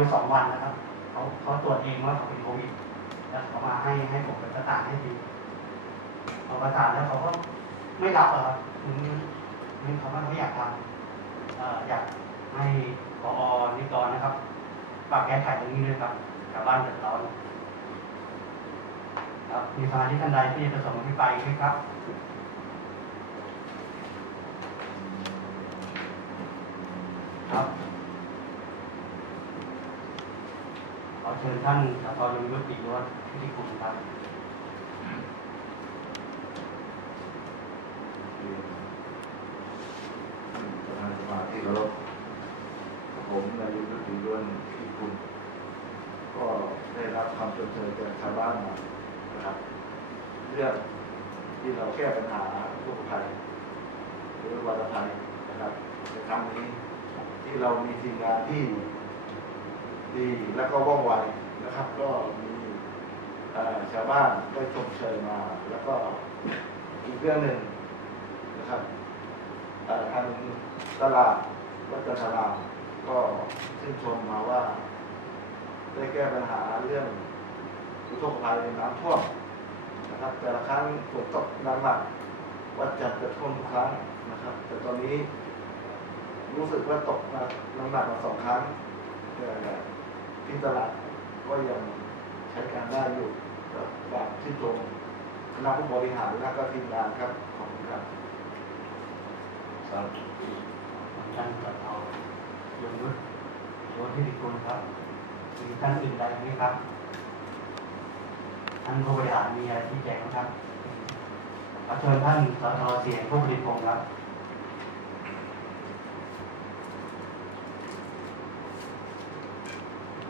อยู่สองวันนะครับเขาเขาตรวจเองว่าเขาเป็นโควิดแล้วเขามาให้ให้ผมไปประสานให้ทีพอาประสานแล้วเขาก็ไม่รับอะครับคือคือเขาไม่อยากทำเอ่ออยากให้พอนิกรนะครับฝากแก้ไขตรงนี้ด้วยครับชาวบ้านเดือดร้อนครับมีสมาชิกท่านใดที่ประสงค์อภิปไหมครับครับ ขอ เชิญท่านสกยงยุติวัฒน์พิธีคุณครับประธานสภาที่เคารพผมนายกรัฐมนตรีด้วนที่คุณ ก็ได้รับคำชมเชยจากชาวบ้านมานะครับ เรื่องที่เราแก้ปัญหาผู้ภัยหรือวัตภัยนะครับในครั้งนี้ที่เรามีทีมงานที่ ดีและก็ว่องไวนะครับ ก็มีชาวบ้านได้ชมเชยมา แล้วก็อีกเรื่องหนึ่งนะครับอ่อทางตลาดวัดจันทรามก็ชื่นชมมาว่า ได้แก้ปัญหาเรื่องอุทกภัยน้ำท่วมนะครับแต่ละครั้งฝนตกหนักๆวัดจันทร์จะท่วมทุกครั้งนะครับ แต่ตอนนี้รู้สึกว่าตกหนักหนักมาสองครั้งแต่ ที่ตลาดก็ยังใช้การได้อยู่ก็ฝากชื่นชมคณะผู้บริหารและก็ทีมงานครับ ขอบคุณครับครับท่านสกยงยุทธวัฒน์พิธีคุณครับมีท่านอื่นใดไหมครับท่านผู้บริหารมีอะไรที่แจ้งไหมครับขอเชิญท่านสทเสียงผู้ผลิตพงศ์ครับ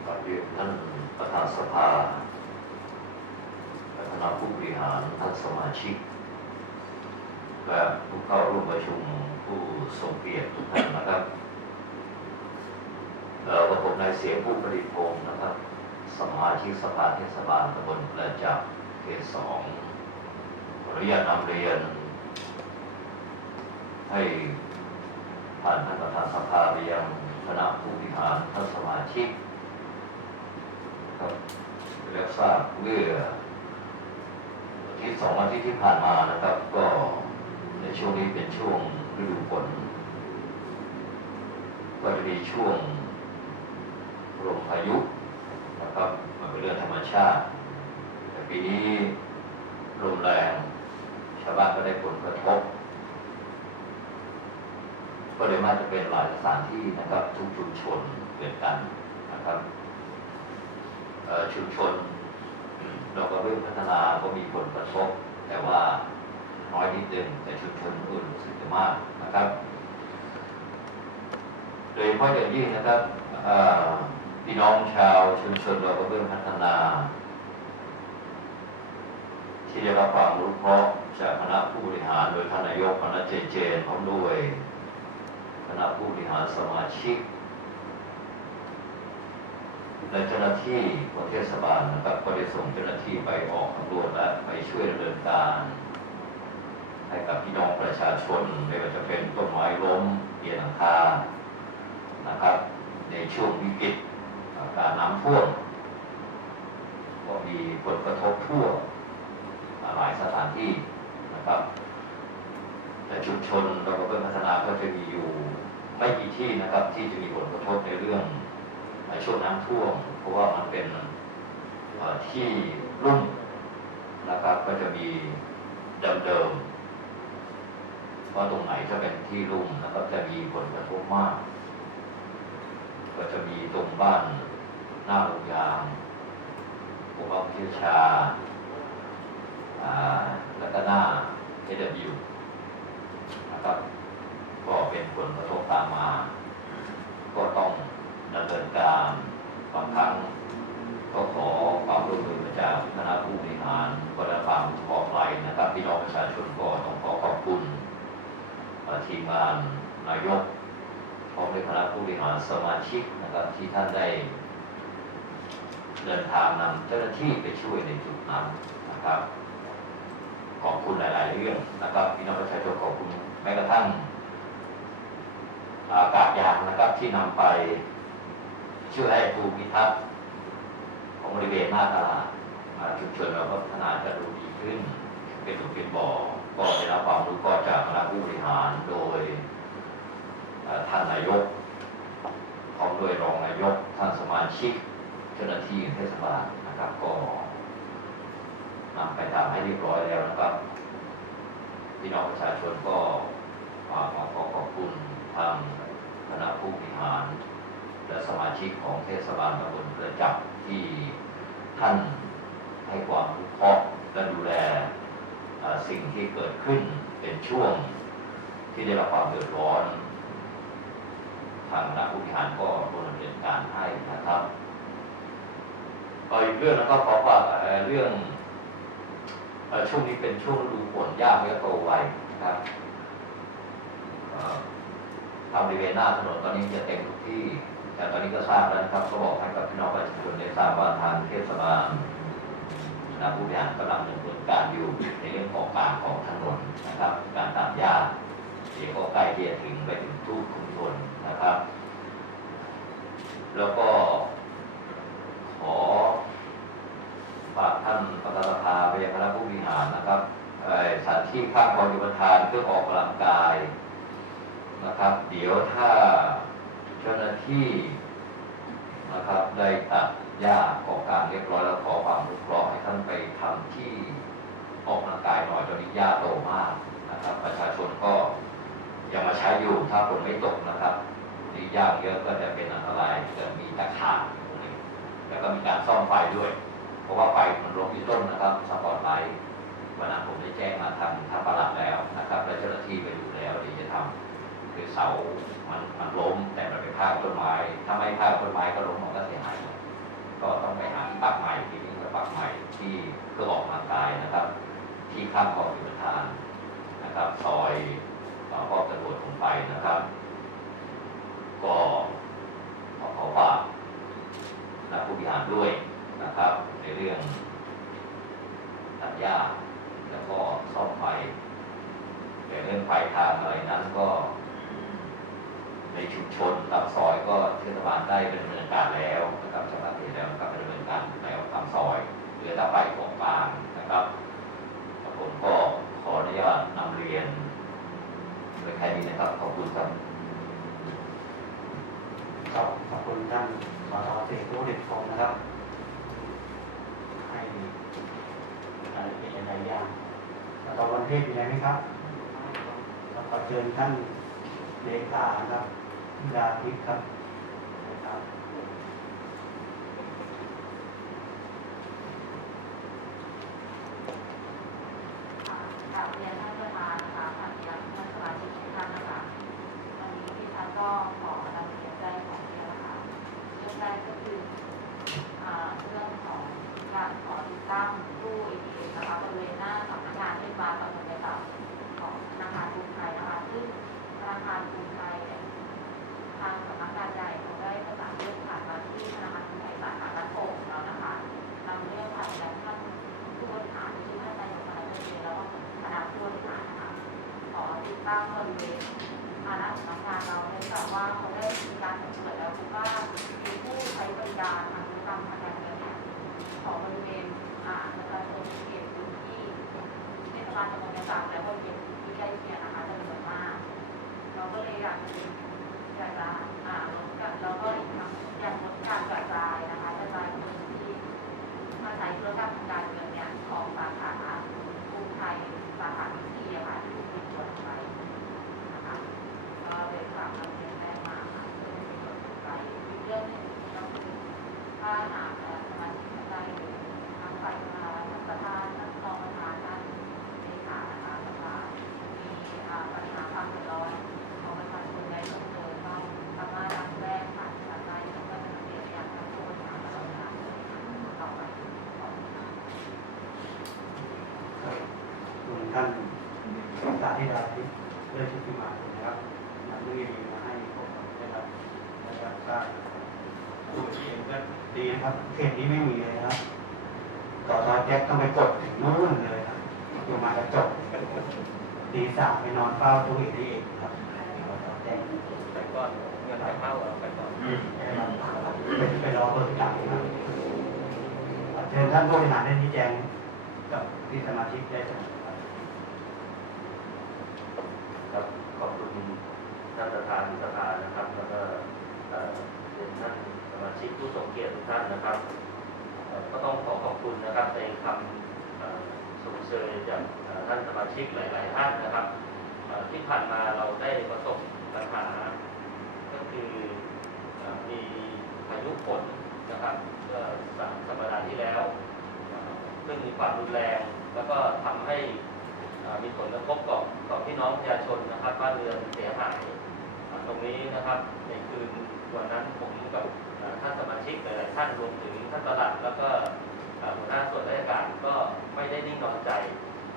ก่อนเรียนท่านประธานสภาและคณะผู้บริหารท่านสมาชิก และผู้เข้าร่วมประชุมผู้ทรงเกียรติทุกท่านนะครับเอ่อกับผมนายเสียงผู้ผลิตพงศ์นะครับ สมาชิกสภาเทศบาลตำบลประจักษ์เขตสองขออนุญาตนำเรียน ให้ผ่านท่านประธานสภาไปยังคณะผู้บริหารท่านสมาชิก ครับแล้วทราบเมื่อาที่สองอาทิตย์ที่ผ่านมานะครับ ก็ในช่วงนี้เป็นช่วงฤดูฝนก็จะมีช่วงลมพายุนะครับมันเป็นเรื่องธรรมชาติ แต่ปีนี้ลมแรงชาวบ้านก็ได้ผลกระทบก็เลยมาจะเป็นหลายสถานที่นะครับ ทุกชุมชนเหมือนกันนะครับ ชุมชนเราก็เริ่มพัฒนาก็มีผลกระทบ แต่ว่าน้อยนิดนึงแต่ชุมชนอื่นรู้สึกมากนะครับ โดยเฉพาะอย่างยิ่งนะครับพี่น้องชาวชุมชนเราก็เริ่มพัฒนา ที่ได้รับความรู้เคราะจากคณะผู้บริหารโดยท่านนายกคณะเจเจพร้อมด้วยคณะผู้บริหารสมาชิก และเจ้าหน้าที่ของเทศบาลนะครับก็ได้ส่งเจ้าหน้าที่ไปออกสำรวจและไปช่วยดำเนินการ ให้กับพี่น้องประชาชนไม่ว่าจะเป็นต้นไม้ล้มเอียงหลังคานะครับ ในช่วงวิกฤตการน้ำท่วมก็มีผลกระทบทั่วหลายสถานที่นะครับแต่ชุมชนเราก็เพิ่มพัฒนาก็จะมีอยู่ไม่กี่ที่นะครับที่จะมีผลกระทบในเรื่อง ช่วงน้ำท่วมเพราะว่ามันเป็นที่รุ่มนะครับก็จะมีเดิมๆว่าตรงไหนจะเป็นที่รุ่มนะครับจะมีผลกระทบมาก ก็จะมีตรงบ้านหน้าโรงยางผมว่าพิชาอ่าแล้วก็หน้าเอดบิวนะครับ ก็เป็นผลกระทบตามมา ก็ต้อง ดำเนินการบางครั้งก็ขอความร่วมมือจากคณะผู้บริหารก็ได้ความขอไกลนะครับพี่น้องประชาชนก็ต้องขอขอบคุณทีมงานนายกพร้อมด้วยคณะผู้บริหารสมาชิกนะครับที่ท่านได้เดินทางนำเจ้าหน้าที่ไปช่วยในจุดนั้นนะครับขอบคุณหลาย ๆ เรื่องนะครับพี่น้องประชาชนขอบคุณแม้กระทั่งอากาศยางนะครับที่นำไป ช่วยให้ภูมิทัศน์ของบริเวณหน้าตลาดชุมชนเราก็พัฒนาจะดูดีขึ้น เป็นหลุเป็นบ่อก็ได้รับความรู้ก็จากคณะผู้บริหารโดยท่านนายกพร้อมด้วยรองนายกท่านสมาชิกเจ้าหน้าที่เทศบาลนะครับก็นำไปทำให้เรียบร้อยแล้วนะครับพี่น้องประชาชนก็ฝากมาขอขอบคุณทางคณะผู้บริหาร และสมาชิกของเทศบาลตำบลกระจับที่ท่านให้ความรู้เคราะห์และดูแลสิ่งที่เกิดขึ้นเป็นช่วงที่ได้รับความเดือดร้อน ทางคณะผู้บริหารก็ดำเนินการให้นะครับก็อีกเรื่องแล้วก็ขอฝากเรื่องช่วงนี้เป็นช่วงฤดูฝนยากและโตไวนะครับทางบริเวณหน้าถนนตอนนี้จะเต็มทุกที่ แต่ตอนนี้ก็ทราบแล้วนะครับ ก็บอกให้กับพี่น้องประชาชนได้ทราบว่าทางเทศบาลนะผู้บริหารกำลังดำเนินการอยู่ในเรื่องของการของถนนนะครับ การตัดหญ้าเดี๋ยวก็ใกล้ที่จะถึงไปถึงทุกชุมชนนะครับ แล้วก็ขอฝากท่านประธานสภาไปยังคณะผู้บริหารนะครับเอ่อสถานที่ข้างกองยุทานเครื่องออกกำลังกายนะครับ เดี๋ยวถ้า เจ้าหน้าที่นะครับได้ตัดหญ้าก่อกางเรียบร้อยแล้วขอความอนุเคราะห์ให้ท่านไปทำที่ออกกำลังกายหน่อยตอนนี้หญ้าโตมากนะครับ ประชาชนก็ยังมาใช้อยู่ถ้าฝนไม่ตกนะครับนี่หญ้าเยอะก็จะเป็นอันตรายจะมีตะขาบอยู่ตรงนี้แล้วก็มีการซ่อมไฟด้วย เพราะว่าไฟมันลงที่ต้นนะครับสปอตไลท์วันนั้นผมได้แจ้งมาทางทางประหลัดแล้วนะครับและเจ้าหน้าที่ไปดูแล้วเดี๋ยวจะทำ คือเสามันมันล้มแต่มันไปพาดต้นไม้ถ้าไม่พาดต้นไม้ก็ล้มมันก็เสียหายก็ต้องไปหาที่ปักใหม่ที่นี่ก็ปักใหม่ที่เพื่อออกกำลังกายนะครับ ที่ข้ามคลองพิมทานนะครับ ซอยเอ่อพ่อกระโดดลงไปนะครับ ก็ขอขอฝากและผู้บริหารด้วยนะครับ ในเรื่องตัดหญ้าแล้วก็ซ่อมไฟแต่เรื่องไฟทางอะไรนั้นก็ ในชุมชนตามซอยก็เทศบาลได้ดำเนินการแล้วนะครับชำระเสร็จแล้วนะครับดำเนินการแล้วตามซอยเหลือแต่ไฟของกลางนะครับผมก็ขออนุญาตนำเรียนโดยแค่นี้นะครับขอบคุณครับขอบขอบคุณท่านสสเสกผู้เด็ดของนะครับ ให้รายละเอียดหลายอย่างแล้วตอนวันเทศมีอะไรไหมครับแล้วขอเชิญท่านเลขานะครับวิ ดาทิพย์ครับนะครับกราบเรียนท่านประธานนะคะท่านยังท่านสมาชิกทุกท่านนะคะวันนี้ที่ฉันก็ขอนำเรียนแจ้ของเรียนนะคะเรื่องแรกก็คืออ่าเรื่องของการขอติดตั้งตู้ ATM นะคะบริเวณหน้าสำนักงานเทศบาลตำบลกระสับของธนาคารกรุงไทยนะคะซึ่งธนาคารกรุงไทย อติดตั้ง กดถึงนู่นเลยครับอยู่มากระจกตีสามไปนอนเฝ้าตู้เอทีเองครับต่อซอยแจ็คแต่ก่อนเงินครับเข้าเอาไปก่อนอืมเป็นเป็นรอเบอร์สิบสามครับเชิญท่านผู้บริหารได้ชี้แจงกับที่สมาชิกได้เชิญครับครับขอบคุณท่านประธานสภานะครับ แล้วก็เอ่อเรียนท่านสมาชิกผู้ทรงเกียรติทุกท่านนะครับเอ่อ ก็ต้องขอขอบคุณนะครับในคำส่งเสริมจากท่านสมาชิกหลาย ๆ ท่านนะครับที่ผ่านมาเราได้ประสบปัญหา ก็คือมีพายุฝนนะครับเมื่อสามสัปดาห์ที่แล้ว ซึ่งมีความรุนแรงแล้วก็ทำให้มีผลกระทบกับต่อพี่น้องประชาชนนะครับบ้านเรือนเสียหายตรงนี้นะครับในคืน วันนั้นผมกับท่านสมาชิกหลายๆท่านรวมถึงท่านประหลัดแล้วก็หัวหน้าส่วนราชการก็ไม่ได้นิ่งนอนใจ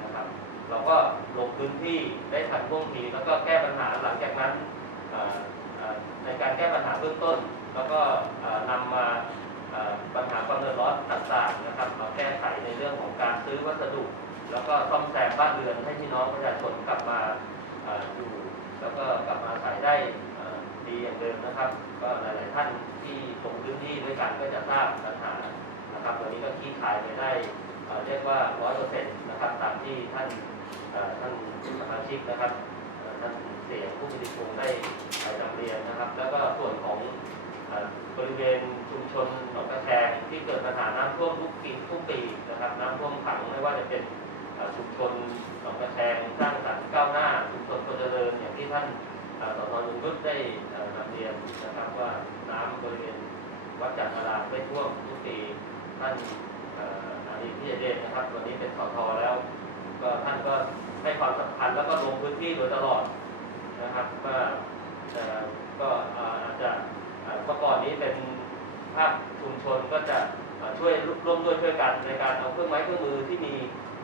นะครับ เราก็ลงพื้นที่ได้ทันท่วงทีแล้วก็แก้ปัญหาหลังจากนั้นในการแก้ปัญหาเบื้องต้น แล้วก็เอ่อนำมาปัญหาความเดือดร้อนต่างๆนะครับมาแก้ไขในเรื่องของการซื้อวัสดุ แล้วก็ซ่อมแซมบ้านเรือนให้พี่น้องประชาชนกลับมาอยู่แล้วก็กลับมาอาศัยได้ ดีอย่างเดิมนะครับ ก็หลาย ๆ ท่านที่ลงพื้นที่ด้วยกันก็จะทราบปัญหานะครับวันนี้ก็คลี่คายไปได้เรียกว่าร้อยเปอร์เซ็นต์นะครับตามที่ท่านท่านสมาชิกนะครับท่านเสียงผู้มีพงได้เอ่อนำเรียนนะครับ แล้วก็ส่วนของบริเวณชุมชนหนองกระแชงที่เกิดปัญหาน้ำท่วมทุกปีทุกปีนะครับ น้ำท่วมขังไม่ว่าจะเป็นชุมชนหนองกระแชงสร้างสรรค์ก้าวหน้าชุมชนคนเจริญอย่างที่ท่าน สทยุงยุทธได้นำเรียนนะครับว่าน้ำบริเวณวัดจันทรารามได้ท่วมทุกปีท่านอ่ออารีพิเดชนะครับวันนี้เป็นสทแล้ว ก็ท่านก็ให้ความสำคัญแล้วก็ลงพื้นที่โดยตลอดนะครับว่าก็อาจจะเมื่อก่อนนี้เป็นภาคชุมชนก็จะช่วยร่วมด้วยช่วยกันในการเอาเครื่องไม้เครื่องมือที่มี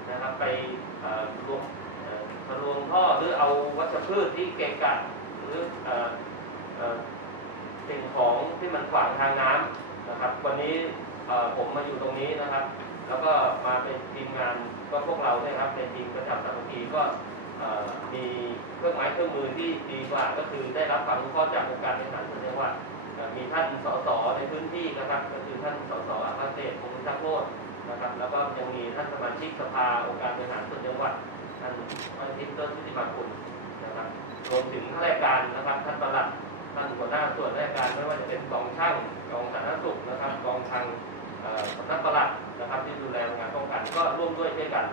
นะครับไปรวมทะลวงท่อหรือเอาวัชพืชที่เกะกะ หรือเสิ่งของที่มันขวางทางน้ำนะครับ วันนี้ผมมาอยู่ตรงนี้นะครับ แล้วก็มาเป็นทีมงานก็พวกเราเนี่ยครับเป็นทีมประจำสามัคคีก็มีเครื่องไม้เครื่องมือที่ดีกว่าก็คือได้รับความรู้ข้อจากองค์การบริหารส่วนจังหวัดมีท่านสสในพื้นที่นะครับก็คือท่านสสอาภาเศษคงชักโรนะครับ แล้วก็ยังมีท่านสมาชิกสภาองค์การบริหารส่วนจังหวัดท่านอาทิตย์ติร์ชุติมาคุณ รวมถึงข้าราชการนะครับท่านประหลัดท่านหัวหน้าส่วนราชการไม่ว่าจะเป็นกองช่างกองสาธารณสุขนะครับกองทางสำนักปลัดนะครับที่ดูแลงานป้องกัน ก็ร่วมด้วยช่วยกัน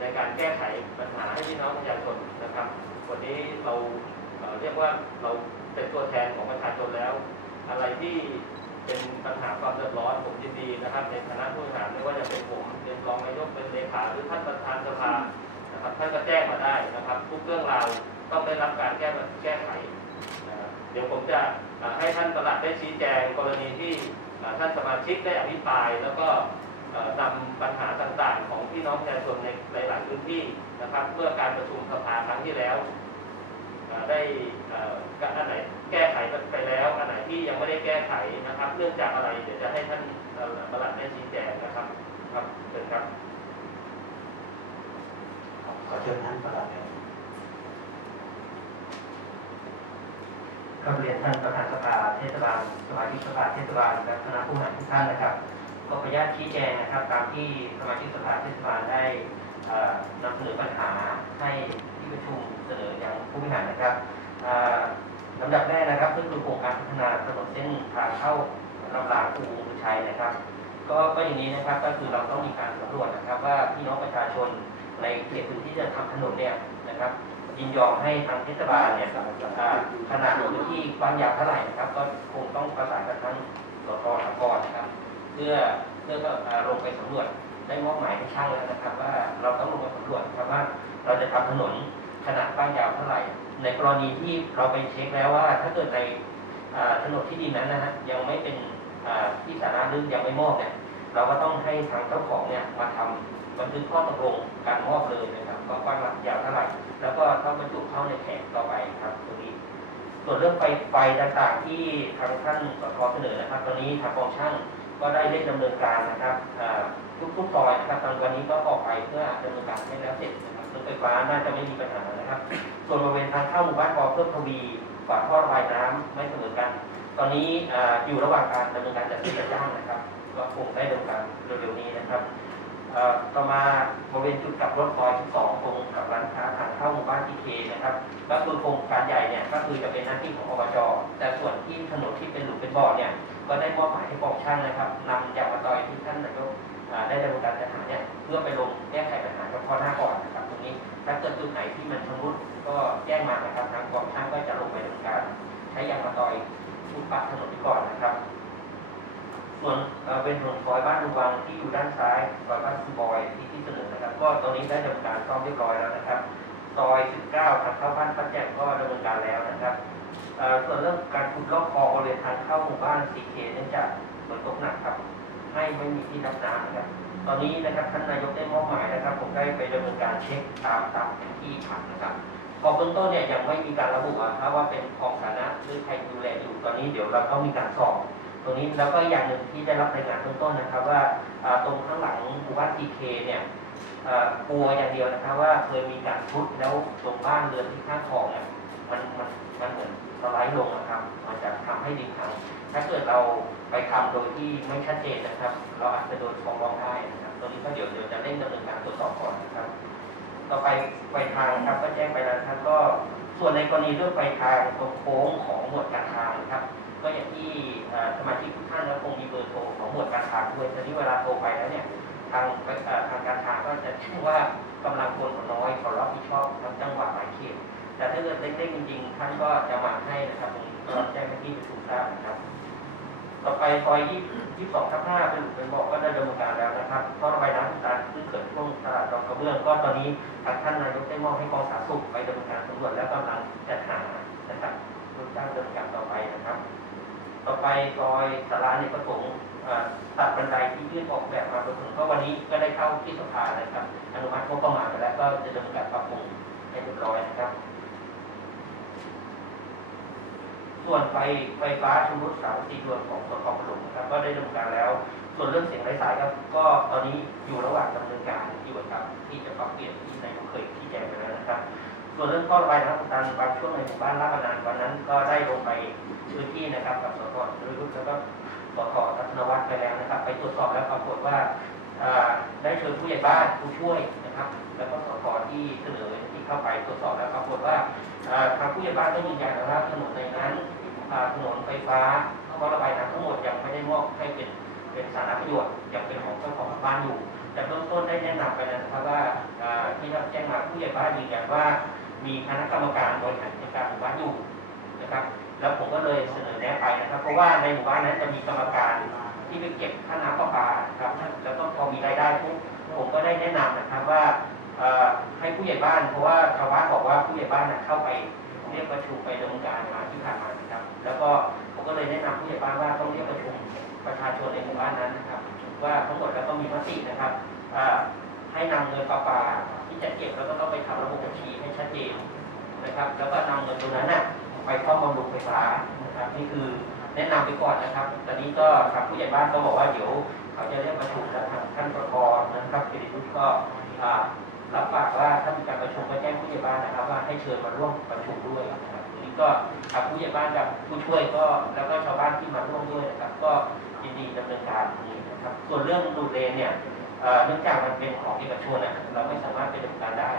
ในการแก้ไขปัญหาให้พี่น้องประชาชนนะครับ วันนี้เราเอ่อเรียกว่าเราเป็นตัวแทนของประชาชนแล้ว อะไรที่เป็นปัญหาความเดือดร้อนผมยินดีนะครับ ในฐานะผู้บริหารไม่ว่าจะเป็นผมเป็นรองนายกเป็นเลขาหรือท่านประธานสภานะครับท่านก็แจ้งมาได้นะครับ ทุกเรื่องราว ต้องได้รับการแก้แก้ไขนะเดี๋ยวผมจะให้ท่านประหลัดได้ชี้แจงกรณีที่ท่านสมาชิกได้อภิปราย แล้วก็นำปัญหาต่างๆ ของพี่น้องประชาชนในหลายพื้นที่นะครับ เมื่อการประชุมสภาครั้งที่แล้วได้อันไหนแก้ไขไปแล้วอันไหนที่ยังไม่ได้แก้ไขนะครับ เนื่องจากอะไรเดี๋ยวจะให้ท่านประหลัดได้ชี้แจงนะครับครับเชิญครับขอเชิญท่านประหลัดเลย ก็เรียนท่านประธานสภาเทศบาลสมาชิกสภาเทศบาลและคณะผู้บริหารทุกท่านนะครับก็ขออนุญาตชี้แจงนะครับ ตามที่สมาชิกสภาเทศบาลได้นำเสนอปัญหาให้ที่ประชุมเสนออย่างผู้บริหารนะครับอ่าลำดับแรกนะครับก็คือโครงการพัฒนาถนนเส้นทางเข้าลำลางคูอุชัยนะครับ ก็ก็อย่างนี้นะครับก็คือเราต้องมีการสำรวจนะครับ ว่าพี่น้องประชาชนในเขตพื้นที่ที่จะทำถนนเนี่ยนะครับ ยินยอมให้ทางเทศบาลเนี่ยขนาดพื้นที่กว้างยาวเท่าไหร่นะครับ ก็คงต้องประสานกับทั้งสทสกนะครับ เพื่อเพื่อก็ลงไปสำรวจได้มอบหมายให้ช่างแล้วนะครับ ว่าเราต้องลงไปสำรวจนะครับว่าเราจะทำถนนขนาดกว้างยาวเท่าไหร่ ในกรณีที่เราไปเช็คแล้วว่า ถ้าเกิดในอ่าโฉนที่ดินนั้นนะฮะยังไม่เป็นที่สาธารณะหรือยังไม่มอบเนี่ยเราก็ต้องให้ทางเจ้าของเนี่ยมาทำบันทึกข้อตกลงการมอบเลยนะ ก็กว้างหลักยาวเท่าไหร่ แล้วก็ต้องบรรจุเข้าในแผงต่อไปครับตรงนี้ ส่วนเรื่องไฟไฟต่างๆที่ทางท่านสทเสนอนะครับ ตอนนี้ทางกองช่างก็ได้เร่งดำเนินการนะครับทุกๆซอยนะครับตอนวันนี้ก็ออกไปเพื่อดำเนินการให้แล้วเสร็จนะครับรถไฟฟ้าน่าจะไม่มีปัญหานะครับ ส่วนบริเวณทางเข้าหมู่บ้านปอเพิ่มทวีฝาท่อระบายน้ำไม่เสมอกัน ตอนนี้อยู่ระหว่างการดำเนินการจัดซื้อจัดจ้างนะครับ ก็คงได้ดำเนินการเร็วๆนี้นะครับ ต่อมาบริเวณจุดกลับรถซอย12ตรงกับร้านค้าทางเข้าหมู่บ้านทีเคนะครับก็คือโครงการใหญ่เนี่ยก็คือจะเป็นหน้าที่ของอบจแต่ส่วนที่ถนนที่เป็นหลุมเป็นบ่อเนี่ยก็ได้มอบหมายให้กองช่างนะครับนำยางมะตอยที่ท่านนายกได้ดำเนินการจัดหาเนี่ยเพื่อไปลงแก้ไขปัญหาเฉพาะหน้าก่อนนะครับตรงนี้ถ้าเกิดจุดไหนที่มันชำรุดก็แจ้งมานะครับทางกองช่างก็จะลงไปดำเนินการ ใช้ยางมะตอยชุดปะถนนไปก่อนนะครับ ส่วนเป็นถนนซอยบ้านดูวังที่อยู่ด้านซ้ายซอยบ้านซูบอยที่ที่เสนอนะครับ ก็ตอนนี้ได้ดำเนินการซ่อมเรียบร้อยแล้วนะครับซอย 19ทางเข้าบ้านป้าแจ่มก็ดำเนินการแล้วนะครับส่วนเรื่องการขุดลอกคลองบริเวณทางเข้าหมู่บ้านสีเคเนื่องจากฝนตกหนักครับให้ไม่มีที่รับน้ำนะครับ ตอนนี้นะครับท่านนายกได้มอบหมายนะครับ ผมได้ไปดำเนินการเช็คตามตามแผนที่ผักนะครับพอเบื้องต้นเนี่ยยังไม่มีการระบุอะครับว่าเป็นคลองสาธารณะหรือใครดูแลอยู่ตอนนี้เดี๋ยวเราต้องมีการสอบ ตรงนี้แล้วก็อย่างหนึ่งที่ได้รับรายงานเบื้องต้นนะครับ ว่าตรงข้างหลังหมู่บ้านทีเคเนี่ยกลัวอย่างเดียวนะครับว่าเคยมีการพุดแล้วตรงบ้านเรือนที่ข้างคลองเนี่ยมันมันมันเหมือนสไลด์ลงนะครับ มันจะทำให้ดินพังถ้าเกิดเราไปทำโดยที่ไม่ชัดเจนนะครับ เราอาจจะโดนฟ้องร้องได้นะครับตรงนี้ก็เดี๋ยวเดี๋ยวจะเร่งดำเนินการตรวจสอบก่อนนะครับ ต่อไปไฟทางครับก็แจ้งไปแล้วนะครับก็ส่วนในกรณีเรื่องไฟทางตรงโค้งของหมวดการทางนะครับ ก็อย่างที่สมาชิกทุกท่านแล้วคงมีเบอร์โทรของหมวดการทางด้วยแต่ที่เวลาโทรไปแล้วเนี่ยทางทางการทางก็จะแจ้งว่ากำลังคนน้อยเขารับผิดชอบทั้งจังหวัดหลายเขตแต่ถ้าเกิดเร่งๆจริงๆท่านก็จะมาให้นะครับตรงนี้ก็แจ้งไปที่ประชุมทราบนะครับ ต่อไปซอยยี่22ทับ5เป็นหลุมเป็นบอกก็ได้ดำเนินการแล้วนะครับท่อระบายน้ำต่างๆซึ่เกิดช่วงตลาดดอกกระเบื้องก็ตอนนี้ทางท่านนายกได้มอบให้กองสาธารณสุขไปดำเนินการสำรวจและกำลังจัดหานะครับรูปจ้างดำเนินการต่อไปนะครับ ต่อไปซอยสาราในประสงค์ตัดบันไดที่ยื่นออกแบบมาประสงค์ก็วันนี้ก็ได้เข้าที่สภาแล้วครับอนุมัติงบประมาณไปแล้วก็จะดำเนินการปรับปรุงให้เรียบร้อยนะครับ ส่วนไฟไฟฟ้าชำรุดเสาสีดวงของสกปรกนะครับ ก็ได้ดำเนินการแล้ว ส่วนเรื่องเสียงไร้สายครับ ก็ตอนนี้อยู่ระหว่างดำเนินการอยู่ครับที่จะปรับเปลี่ยนที่นายกเคยชี้แจงไปแล้วนะครับ ส่วนเรื่องท่อระบายน้ำอุดตันบางช่วงในหมู่บ้านลาดบนานวันนั้น ก็ได้ลงไปพื้นที่นะครับกับสทหรือรุ่แล้วก็สททัศนวัฒน์ไปแล้วนะครับ ไปตรวจสอบแล้วปรากฏว่าได้เชิญผู้ใหญ่บ้านผู้ช่วยนะครับ แล้วก็สทที่เสนอที่เข้าไปตรวจสอบแล้วปรากฏว่าทางผู้ใหญ่บ้านได้ยืนยันว่าถนนในนั้นถนนไฟฟ้าท่อระบายน้ำทั้งหมดยังไม่ได้มอบให้เป็นเป็นสาธารณประโยชน์ยังเป็นของเจ้าของบ้านอยู่แต่เบื้องต้นได้แนะนำไปแล้วนะครับว่าอ่าที่รับแจ้งมาผู้ใหญ่บ้านยืนยันว่า มีคณะกรรมการบริหารจัดการหมู่บ้านอยู่นะครับ แล้วผมก็เลยเสนอแนะไปนะครับ เพราะว่าในหมู่บ้านนั้นจะมีกรรมการที่ไปเก็บค่าน้ำประปาครับ แล้วก็พอมีรายได้ปุ๊บผมก็ได้แนะนำนะครับว่าให้ผู้ใหญ่บ้านเพราะว่าชาวบ้านบอกว่าผู้ใหญ่บ้านนะเข้าไปเรียกประชุมไปดำเนินการมาที่ผ่านมานะครับ แล้วก็ผมก็เลยแนะนำผู้ใหญ่บ้านว่าต้องเรียกประชุมประชาชนในหมู่บ้านนั้นนะครับ ว่าทั้งหมดแล้วก็มีมตินะครับ ให้นำเงินประปาที่จะเก็บแล้วก็ต้องไปทำระบบบัญชีให้ชัดเจนนะครับ แล้วก็นำเงินตรงนั้นน่ะไปเข้าบำรุงไฟฟ้านะครับนี่คือแนะนำไปก่อนนะครับ ตอนนี้ก็ทางผู้ใหญ่บ้านก็บอกว่าเดี๋ยวเขาจะเรียกประชุมแล้วทางท่านสกนะครับกิติรุตก็อ่ารับปากว่าถ้ามีการประชุมก็แจ้งผู้ใหญ่บ้านนะครับ ว่าให้เชิญมาร่วมประชุมด้วยนะครับทีนี้ก็ทางผู้ใหญ่บ้านกับผู้ช่วยก็แล้วก็ชาวบ้านที่มาร่วมด้วยนะครับ ก็ยินดีดำเนินการตรงนี้นะครับ ส่วนเรื่องดูดเลนเนี่ย เนื่องจากมันเป็นของเอกชนนะเราไม่สามารถไปดำเนินการได้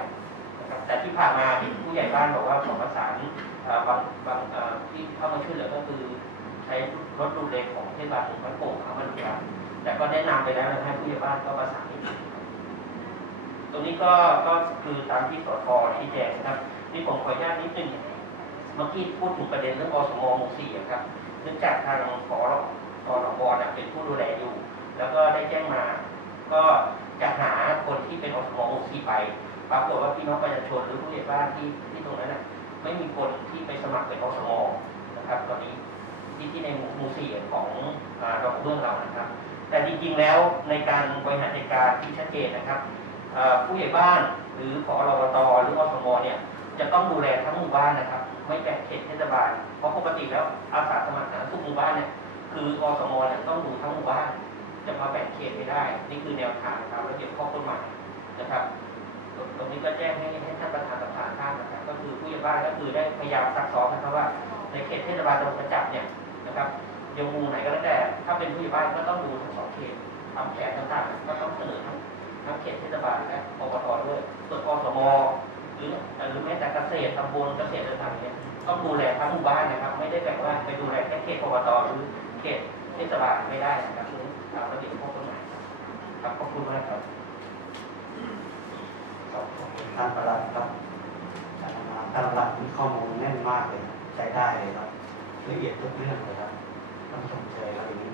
นะครับแต่ที่ผ่านมาที่ผู้ใหญ่บ้านบอกว่าขอประสานบางบางที่เข้ามาช่วยเหลือก็คือ ใช้รถดูดเลของเทศบาลเมืองพันโป่งเข้ามาดูแลแต่ก็แนะนำไปแล้วนะให้ผู้ใหญ่บ้านก็ประสานตรงนี้ก็ก็คือตามที่สทชี้แจงนะครับนี่ผมขออนุญาตนิดนึงเมื่อกี้พูดถึงประเด็นเรื่องอสมหมู่สี่ครับเนื่องจากทางขอรอรบเป็นผู้ดูแลอยู่ แล้วก็ได้แจ้งมา ก็จะหาคนที่เป็นอสมหมู่สี่ไปปรากฏว่าพี่น้องประชาชนหรือผู้ใหญ่บ้านที่ที่ตรงนั้นน่ะไม่มีคนที่ไปสมัครเป็นอสมนะครับตอนนี้ที่ที่ในหมู่สี่ของอาดอกเบื้องเรานะครับ แต่จริงๆแล้วในการบริหารจัดการที่ชัดเจนนะครับผู้ใหญ่บ้านหรือขอรบตหรืออสมเนี่ยจะต้องดูแลทั้งหมู่บ้านนะครับ ไม่แบ่งเขตเทศบาลเพราะปกติแล้วอาสาสมัครสาธารณสุขหมู่บ้านเนี่ยคืออสมเนี่ยต้องดูทั้งหมู่บ้าน จะมาแบ่งเขตไม่ได้ นี่คือแนวทางตามระเบียบข้อกฎหมายนะครับ ตรงนี้ก็แจ้งให้ให้ท่านประธานสภาทราบนะครับ ก็คือผู้ใหญ่บ้านก็คือได้พยายามซักซ้อมนะครับว่าในเขตเทศบาลตำบลกระจับเนี่ยนะครับยังมูไหนก็แล้วแต่ ถ้าเป็นผู้ใหญ่บ้านก็ต้องดูทั้งสองเขตทำแผนต่างๆก็ต้องเสนอทั้งทั้งเขตเทศบาลและอบตด้วยส่วนอสมหรือหรือแม้แต่เกษตรตำบลเกษตรต่างๆเนี่ยต้องดูแลทั้งหมู่บ้านนะครับ ไม่ได้แบ่งว่าไปดูแลแค่เขตอบตหรือเขตเทศบาลไม่ได้นะครับ ตามระเบียบข้อกฎหมายครับขอบคุณมากครับขอบคุณท่านประหลัดครับการทำงานท่านประหลัดมีข้อมูลแน่นมากเลยใช้ได้เลยครับละเอียดทุกเรื่องเลยครับต้องชมเชยครับอย่างนี้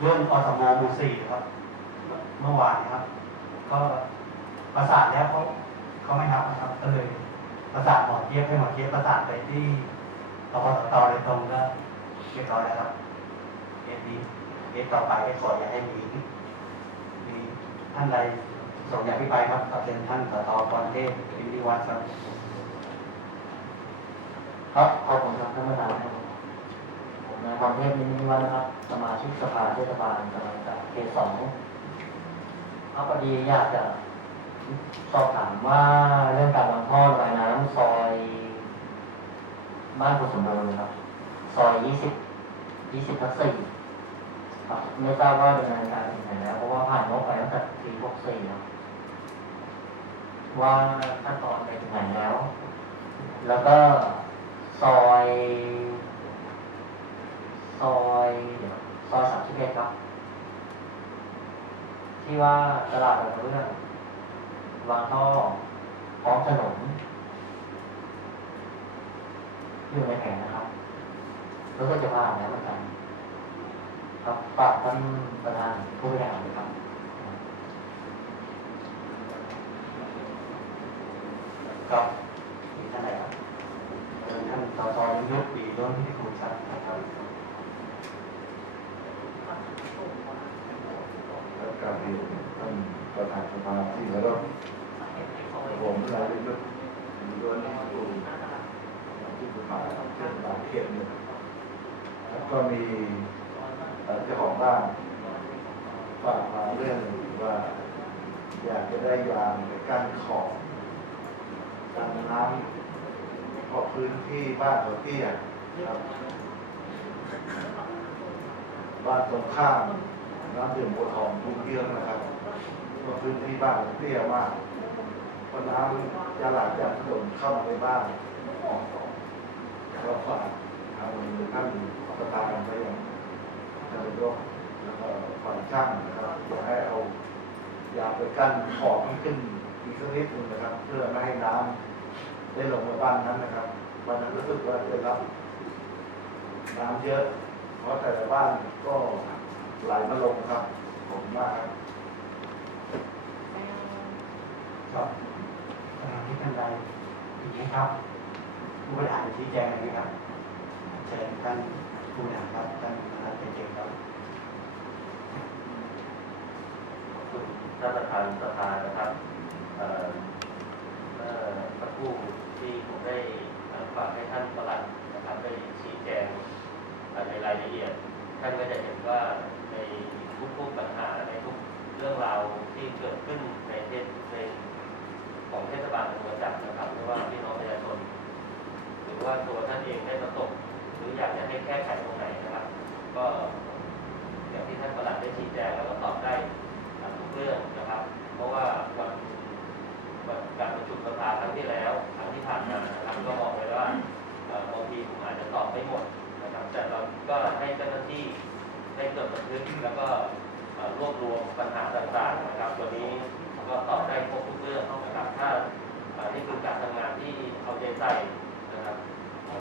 เรื่องอสมมู่สี่ครับ เมื่อวานครับ ก็ประสานแล้วเขาเขาไม่รับนะครับ ก็เลยประสานหมอเทียบให้หมอเทียบประสานไปที่รพสตโดยตรงก็เรียบร้อยแล้วครับเอดี เอต่อไปก็ขออย่าให้มีมีท่านใดส่งอย่างพี่ไปครับกับเป็นท่านสตกรเทพวิริวัฒน์ครับ ครับขอบคุณครับท่านประธานครับผมนายพรเทพนิมิวัฒน์นะครับสมาชิกสภาเทศบาลกำลังจากเขตสองเอาพอดีอยากจะสอบถามว่าเรื่องการวางท่อระบายน้ำซอยบ้านกุสมบูรณ์นะครับ ซอยยี่สิบยี่สิบทับสี่ ครับไม่ทราบว่าดำเนินการถึงไหนแล้วเพราะว่าผ่านงบไปตั้งแต่ปีหกสี่ว่าขั้นตอนไปถึงไหนแล้ว แล้วก็ซอยซอยเดี๋ยวซอยสามสิบเอ็ดครับ ที่ว่าตลาดอะไรเรื่องวางท่อพร้อมถนนอยู่ในแผนนะครับรู้สึกจะผ่านแล้วเหมือนกัน ครับฝากท่านประธานผู้บริหารด้วยครับครับมีท่านไหนครับเชิญท่านสตยุทธปีร่วมพิธีคุณครับนะครับและการเรียนท่านประธานสภาที่เคารพผมนายวิรุธมีด้วยที่สูงที่สภาเทศบาลเขตเนี่ยแล้วก็มี เจ้าของบ้านฝากมาเรื่องว่า อยากจะได้ยางไปกั้นขอบกันน้ำเพราะพื้นที่บ้านเขาเตี้ยครับบ้านตรงข้ามน้ำดื่มบัวทองทุ่งเยื่องนะครับก็พื้นที่บ้านเตี้ยมากเพราะน้ำจะหลากจากถนนเข้ามาในบ้านก็ฝากท่านประธานไปยัง ท่านนายกแล้วก็ฝ่ายช่างนะครับอยากให้เอายาไปกั้นขอบให้ขึ้นอีกสักนิดหนึงนะครับ เพื่อไม่ให้น้ำได้ลงมาบ้านนั้นนะครับวันนั้นรู้สึกว่าจะรับน้ำเยอะ เพราะแต่ละบ้านก็ไหลมาลงครับผมมากครับครับสมาชิกท่านใดอีกไหมครับผู้บริหารชี้แจงอะครับเชิญท่าน ผู้บริหารครับท่านประธานเก่งครับขอบคุณท่านประธานสภานะครับเอ่อเมื่อสักครู่ที่ผมได้ฝากให้ท่านประหลัดนะครับได้ชี้แจงในรายละเอียด ท่านก็จะเห็นว่าในทุกๆปัญหาในทุกเรื่องราวที่เกิดขึ้นในเทศในของเทศบาลตำบลจักรนะครับไม่ว่าพี่น้องประชาชนหรือว่าตัวท่านเองได้ประสบ หรืออยากจะให้แก้ไขตรงไหนนะครับ ก็อย่างที่ท่านประหลัดได้ชี้แจงแล้วก็ตอบได้ทุกเรื่องนะครับ เพราะว่าวันวันการประชุมสภาครั้งที่แล้วครั้งที่ผ่านมานะครับก็บอกไว้ว่าบางทีผมอาจจะตอบไม่หมดนะครับแต่เราก็ให้เจ้าหน้าที่ได้จดบันทึกแล้วก็รวบรวมปัญหาต่างๆนะครับตัวนี้ก็ตอบได้ครบทุกเรื่องนะครับถ้านี่คือการทำงานที่เอาใจใส่